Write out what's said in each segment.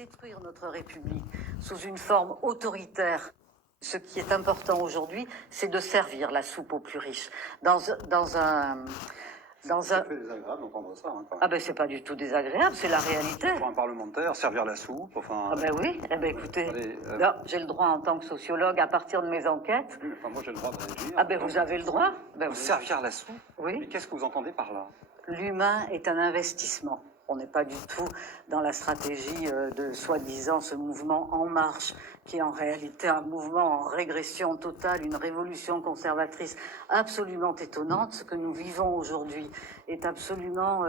détruire notre République sous une forme autoritaire. Ce qui est important aujourd'hui, c'est de servir la soupe aux plus riches. C'est désagréable d'entendre ça. Hein, Ah ben c'est pas du tout désagréable, c'est la réalité. pour un parlementaire, servir la soupe, enfin... Ah ben oui, eh ben écoutez, j'ai le droit en tant que sociologue, à partir de mes enquêtes... Oui, enfin, moi j'ai le droit de réagir. Ah ben vous avez le droit. Ben, servir la soupe? Oui. Mais qu'est-ce que vous entendez par là? L'humain est un investissement. On n'est pas du tout dans la stratégie de soi-disant ce mouvement En Marche, qui est en réalité un mouvement en régression totale, une révolution conservatrice absolument étonnante. Ce que nous vivons aujourd'hui est absolument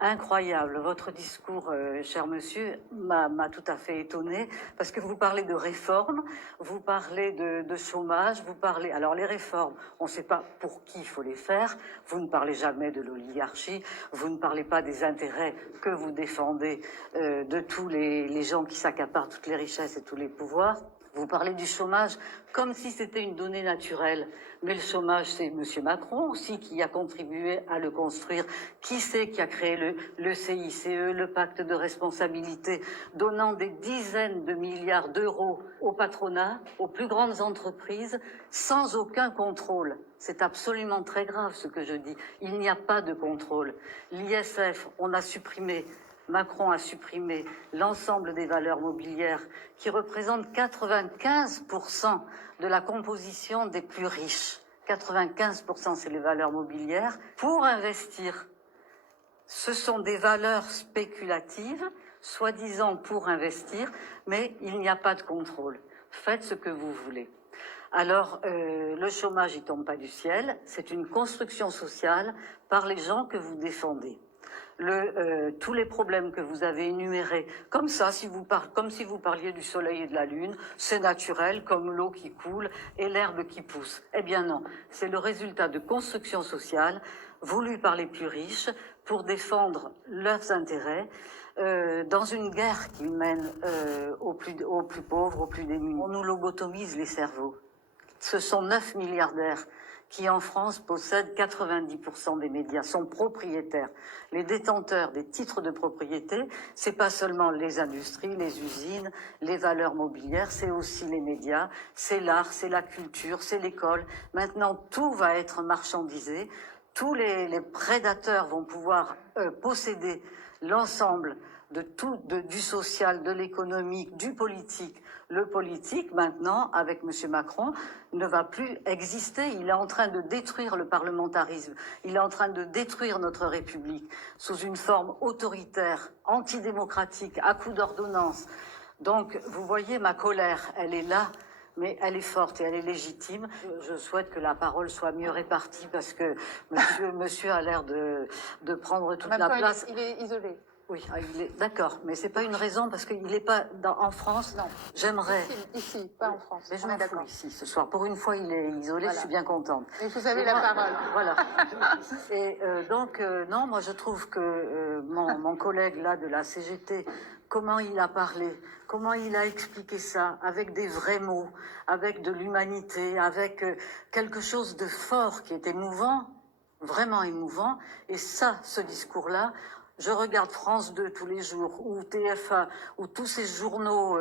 incroyable. Votre discours, cher monsieur, m'a tout à fait étonné, parce que vous parlez de réformes, vous parlez de chômage, vous parlez... Alors les réformes, on ne sait pas pour qui il faut les faire, vous ne parlez jamais de l'oligarchie, vous ne parlez pas des intérêts que vous défendez de tous les gens qui s'accaparent toutes les richesses et tous les pouvoirs. Vous parlez du chômage comme si c'était une donnée naturelle. Mais le chômage, c'est M. Macron aussi qui a contribué à le construire. Qui c'est qui a créé le CICE, le pacte de responsabilité, donnant des dizaines de milliards d'euros au patronat, aux plus grandes entreprises, sans aucun contrôle. C'est absolument très grave ce que je dis. Il n'y a pas de contrôle. L'ISF, on a supprimé... Macron a supprimé l'ensemble des valeurs mobilières qui représentent 95% de la composition des plus riches. 95%, c'est les valeurs mobilières pour investir. Ce sont des valeurs spéculatives, soi-disant pour investir, mais il n'y a pas de contrôle. Faites ce que vous voulez. Alors, le chômage, il tombe pas du ciel. C'est une construction sociale par les gens que vous défendez. Tous les problèmes que vous avez énumérés, comme ça, comme si vous parliez du soleil et de la lune, c'est naturel, comme l'eau qui coule et l'herbe qui pousse. Eh bien non, c'est le résultat de construction sociale voulue par les plus riches pour défendre leurs intérêts dans une guerre qu'ils mènent aux plus pauvres, aux plus démunis. On nous lobotomise les cerveaux. Ce sont 9 milliardaires qui, en France, possèdent 90% des médias, sont propriétaires. Les détenteurs des titres de propriété, c'est pas seulement les industries, les usines, les valeurs mobilières, c'est aussi les médias, c'est l'art, c'est la culture, c'est l'école. Maintenant, tout va être marchandisé. Tous les prédateurs vont pouvoir posséder l'ensemble de tout, du social, de l'économique, du politique. Le politique, maintenant, avec M. Macron, ne va plus exister. Il est en train de détruire le parlementarisme. Il est en train de détruire notre République sous une forme autoritaire, antidémocratique, à coup d'ordonnance. Donc, vous voyez, ma colère, elle est là, mais elle est forte et elle est légitime. Je souhaite que la parole soit mieux répartie parce que monsieur a l'air de prendre toute la place. Il est isolé. Oui, d'accord, mais c'est pas une raison parce qu'il n'est pas en France. Non. J'aimerais. Ici, pas en France. Mais je m'en fous ici ce soir. Pour une fois, il est isolé. Voilà. Je suis bien contente. Et vous avez la parole. Voilà. Et non, moi je trouve que mon collègue là de la CGT, comment il a parlé, comment il a expliqué ça, avec des vrais mots, avec de l'humanité, avec quelque chose de fort qui est émouvant, vraiment émouvant. Et ça, ce discours-là. Je regarde France 2 tous les jours, ou TF1, ou tous ces journaux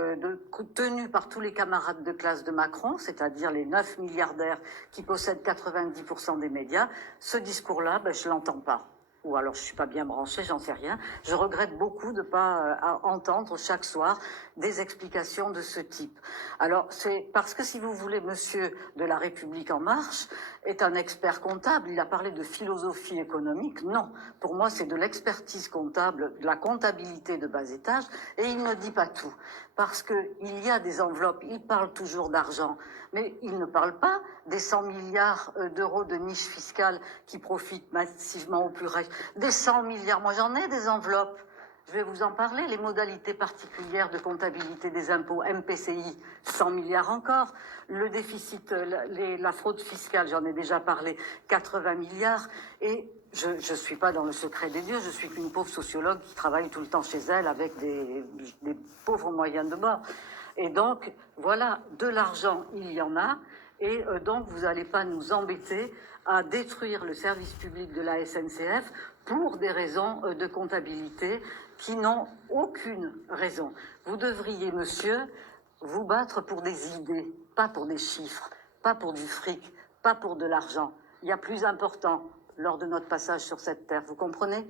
tenus par tous les camarades de classe de Macron, c'est-à-dire les 9 milliardaires qui possèdent 90% des médias. Ce discours-là, je l'entends pas. Ou alors je suis pas bien branchée, j'en sais rien. Je regrette beaucoup de pas entendre chaque soir des explications de ce type. Alors c'est parce que si vous voulez, monsieur de la République En Marche est un expert comptable. Il a parlé de philosophie économique. Non, pour moi c'est de l'expertise comptable, de la comptabilité de bas étage, et il ne dit pas tout. Parce que il y a des enveloppes, il parle toujours d'argent, mais il ne parle pas des 100 milliards d'euros de niche fiscale qui profitent massivement aux plus riches. Des 100 milliards, moi j'en ai des enveloppes. Je vais vous en parler, les modalités particulières de comptabilité des impôts, MPCI, 100 milliards encore. Le déficit, la fraude fiscale, j'en ai déjà parlé, 80 milliards. Et je ne suis pas dans le secret des dieux, je suis qu'une pauvre sociologue qui travaille tout le temps chez elle avec des pauvres moyens de bord. Et donc, voilà, de l'argent, il y en a. Et donc, vous n'allez pas nous embêter à détruire le service public de la SNCF pour des raisons de comptabilité qui n'ont aucune raison. Vous devriez, monsieur, vous battre pour des idées, pas pour des chiffres, pas pour du fric, pas pour de l'argent. Il y a plus important lors de notre passage sur cette terre, vous comprenez ?